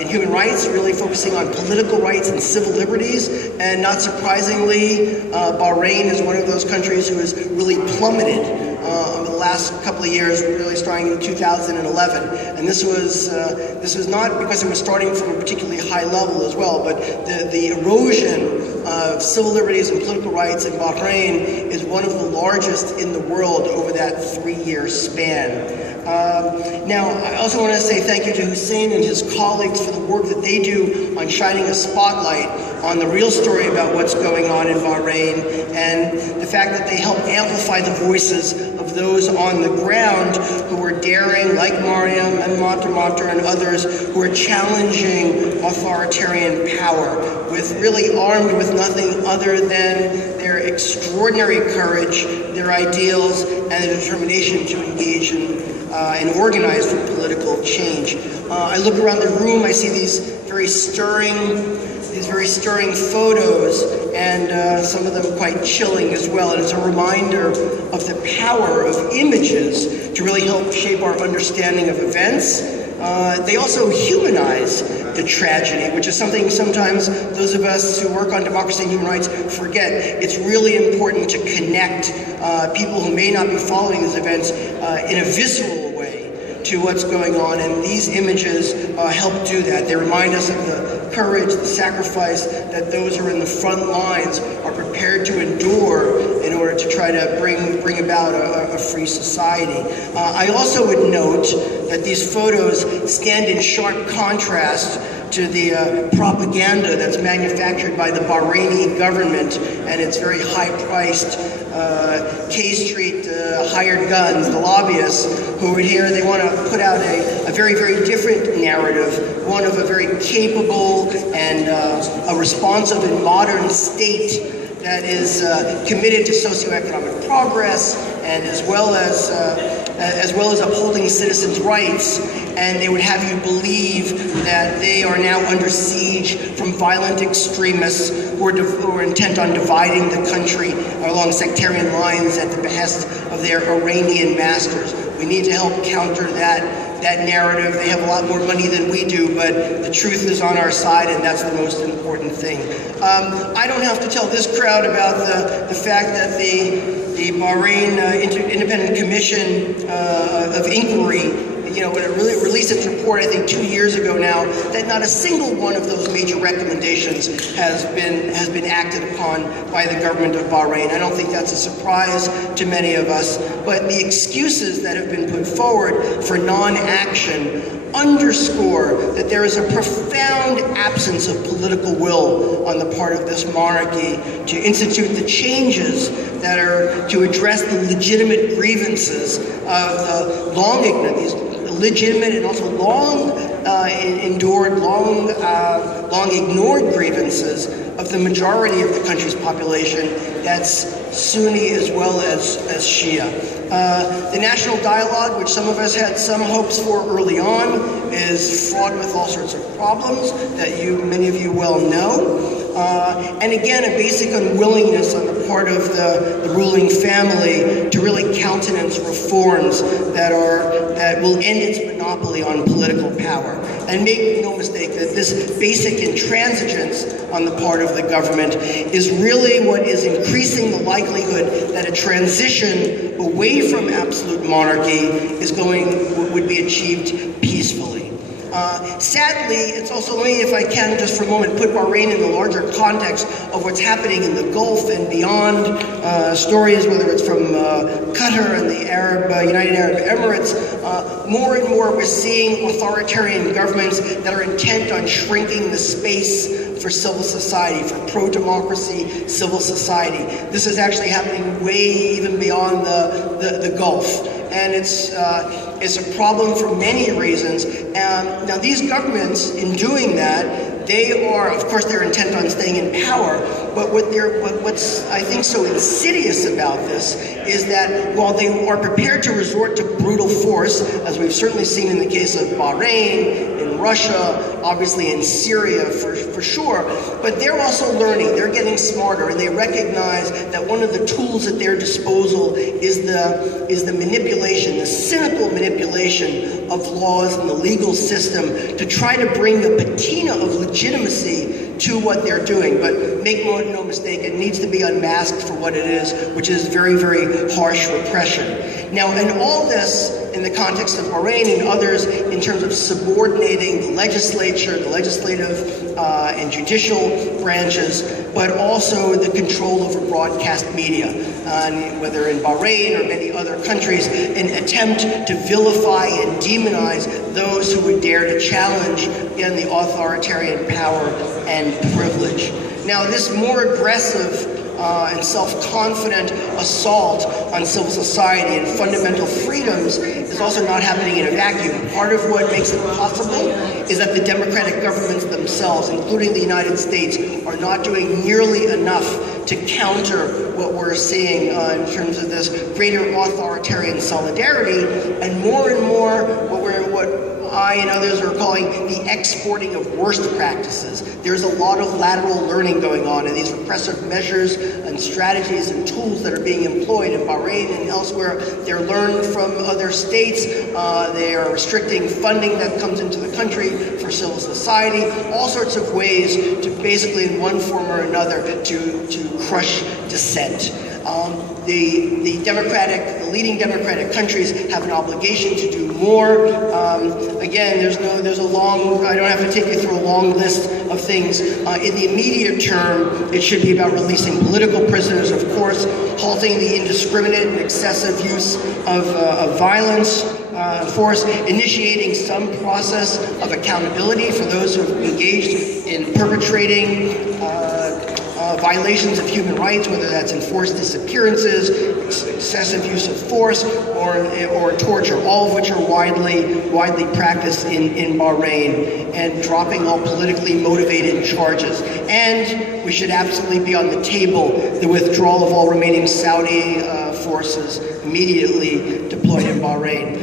in human rights, really focusing on political rights and civil liberties. And not surprisingly, Bahrain is one of those countries who has really plummeted over the last couple of years, really starting in 2011. And this was not because it was starting from a particularly high level as well, but the erosion of civil liberties and political rights in Bahrain is one of the largest in the world over that 3-year span. Now, I also want to say thank you to Hussein and his colleagues for the work that they do on shining a spotlight on the real story about what's going on in Bahrain, and the fact that they help amplify the voices of those on the ground who are daring, like Mariam and Matar and others, who are challenging authoritarian power, with really armed with nothing other than their extraordinary courage, their ideals, and the determination to engage in and organize for political change. I look around the room, I see these very stirring photos, and some of them quite chilling as well. And it's a reminder of the power of images to really help shape our understanding of events. They also humanize the tragedy, which is something sometimes those of us who work on democracy and human rights forget. It's really important to connect people who may not be following these events in a visceral way to what's going on, and these images help do that. They remind us of the courage, the sacrifice that those who are in the front lines are prepared to endure in order to try to bring about a free society. I also would note that these photos stand in sharp contrast to the propaganda that's manufactured by the Bahraini government and its very high-priced K Street hired guns, the lobbyists, who are here. They want to put out a very, very different narrative, one of a very capable and a responsive and modern state that is committed to socioeconomic progress, and as well as upholding citizens' rights. And they would have you believe that they are now under siege from violent extremists who are intent on dividing the country along sectarian lines at the behest of their Iranian masters. We need to help counter that narrative. They have a lot more money than we do, but the truth is on our side, and that's the most important thing. I don't have to tell this crowd about the fact that the Bahrain Independent Commission of Inquiry, when it really released its report, I think 2 years ago now, that not a single one of those major recommendations has been acted upon by the government of Bahrain. I don't think that's a surprise to many of us, but the excuses that have been put forward for non-action underscore that there is a profound absence of political will on the part of this monarchy to institute the changes that are to address the legitimate grievances of the these legitimate and also long ignored grievances of the majority of the country's population that's Sunni as well as Shia. The national dialogue, which some of us had some hopes for early on, is fraught with all sorts of problems that many of you well know. And again, a basic unwillingness on the part of the ruling family to really countenance reforms that will end its monopoly on political power. And make no mistake that this basic intransigence on the part of the government is really what is increasing the likelihood that a transition away from absolute monarchy would be achieved peacefully. Sadly, it's also, let me, if I can, just for a moment, put Bahrain in the larger context of what's happening in the Gulf and beyond. Stories, whether it's from Qatar and the United Arab Emirates, more and more we're seeing authoritarian governments that are intent on shrinking the space for civil society, for pro-democracy civil society. This is actually happening way even beyond the Gulf. And it's a problem for many reasons. Now these governments, in doing that, they are, of course, they're intent on staying in power, but what's I think so insidious about this is that while they are prepared to resort to brutal force, as we've certainly seen in the case of Bahrain, in in Russia, obviously in Syria for sure, but they're also learning, they're getting smarter, and they recognize that one of the tools at their disposal is the manipulation, the cynical manipulation of laws and the legal system to try to bring a patina of legitimacy to what they're doing. But make no mistake, it needs to be unmasked for what it is, which is very, very harsh repression. Now, in all this, in the context of Bahrain and others, in terms of subordinating the legislature, the legislative and judicial branches, but also the control over broadcast media, whether in Bahrain or many other countries, an attempt to vilify and demonize those who would dare to challenge, again, the authoritarian power and privilege. Now, this more aggressive and self-confident assault on civil society and fundamental freedoms is also not happening in a vacuum. Part of what makes it possible is that the democratic governments themselves, including the United States, are not doing nearly enough to counter what we're seeing in terms of this greater authoritarian solidarity, and more what I and others are calling the exporting of worst practices. There's a lot of lateral learning going on, and these repressive measures and strategies and tools that are being employed in Bahrain and elsewhere, they're learned from other states. They are restricting funding that comes into the country for civil society, all sorts of ways to basically, in one form or another, to crush dissent. The leading democratic countries have an obligation to do more. Again, there's a long, I don't have to take you through a long list of things. In the immediate term, it should be about releasing political prisoners, of course, halting the indiscriminate and excessive use of violence, force, initiating some process of accountability for those who have engaged in perpetrating violations of human rights, whether that's enforced disappearances, excessive use of force, or torture, all of which are widely practiced in Bahrain, and dropping all politically motivated charges. And we should absolutely be on the table the withdrawal of all remaining Saudi forces immediately deployed in Bahrain.